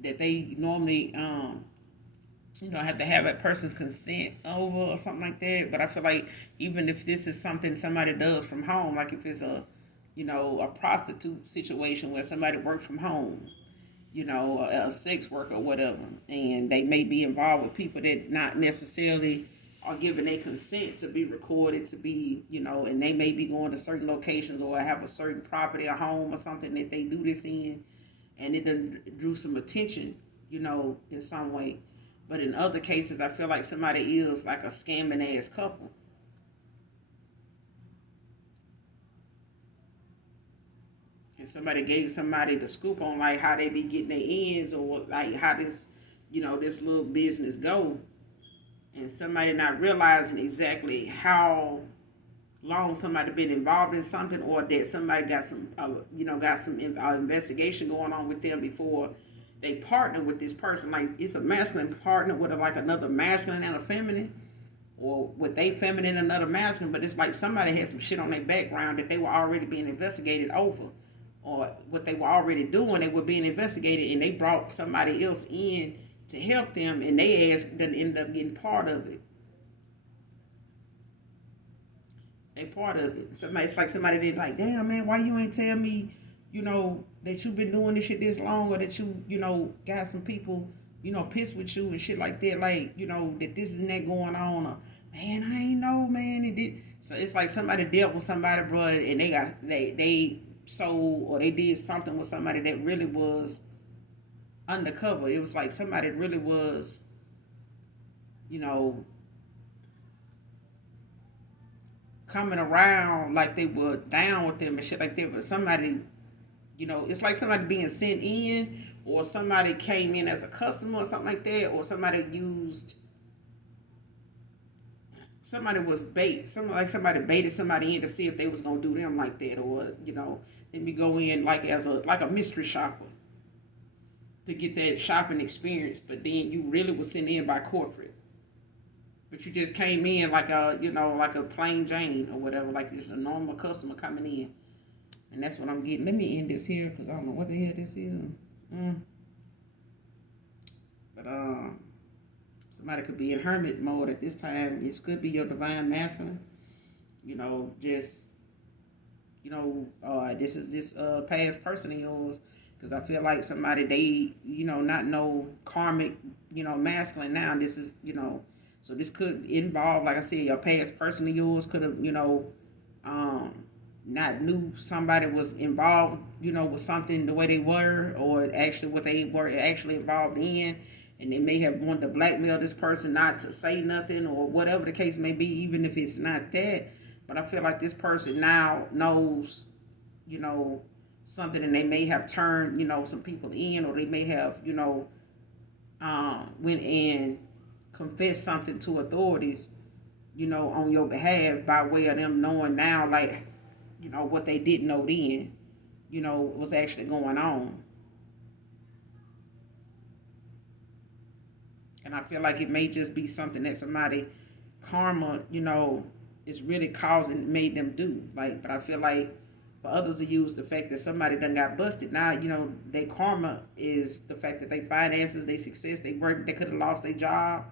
that they normally have to have that person's consent over or something like that. But I feel like even if this is something somebody does from home, like if it's a prostitute situation where somebody works from home, a sex worker or whatever, and they may be involved with people that not necessarily are giving their consent to be recorded, to be, and they may be going to certain locations or have a certain property or home or something that they do this in, and it drew some attention, in some way. But in other cases, I feel like somebody is like a scamming ass couple. And somebody gave somebody the scoop on like how they be getting their ends, or like how this, this little business go. And somebody not realizing exactly how long somebody been involved in something, or that somebody got some, investigation going on with them before they partner with this person. Like it's a masculine partner with like another masculine and a feminine, or with a feminine and another masculine. But it's like somebody had some shit on their background that they were already being investigated over, or what they were already doing, they were being investigated, and they brought somebody else in to help them, and they ass didn't end up getting part of it. They part of it. It's like somebody did like, damn man, why you ain't tell me, that you've been doing this shit this long, or that you, got some people, pissed with you and shit like that, like, that this and that going on, or, man, I ain't know, man, it did. So it's like somebody dealt with somebody, bro, and they sold or they did something with somebody that really was undercover. It was like somebody really was, you know, coming around like they were down with them and shit like that. But somebody, it's like somebody being sent in, or somebody came in as a customer or something like that, or somebody was bait. Somebody baited somebody in to see if they was gonna do them like that, or let me go in like as a mystery shopper to get that shopping experience. But then you really was sent in by corporate, but you just came in like a plain Jane or whatever, like just a normal customer coming in, and that's what I'm getting. Let me end this here because I don't know what the hell this is. But somebody could be in hermit mode at this time. This could be your divine masculine. Just this is this past person of yours, because I feel like somebody they not know karmic masculine now. This is so this could involve, like I said, your past person of yours could have not knew somebody was involved with something the way they were, or actually what they were actually involved in. And they may have wanted to blackmail this person not to say nothing, or whatever the case may be, even if it's not that. But I feel like this person now knows, something, and they may have turned, some people in, or they may have, went and confessed something to authorities, on your behalf, by way of them knowing now, like, what they didn't know then, was actually going on. And I feel like it may just be something that somebody karma, is really made them do. Like, but I feel like for others to use the fact that somebody done got busted. Now, their karma is the fact that they finances, they success, they work, they could have lost their job,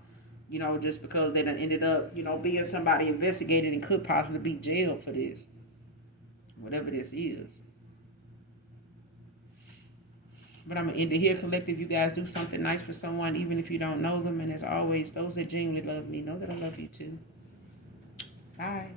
just because they done ended up, being somebody investigated and could possibly be jailed for this. Whatever this is. But I'm going to end it here, collective. You guys do something nice for someone, even if you don't know them. And as always, those that genuinely love me, know that I love you too. Bye.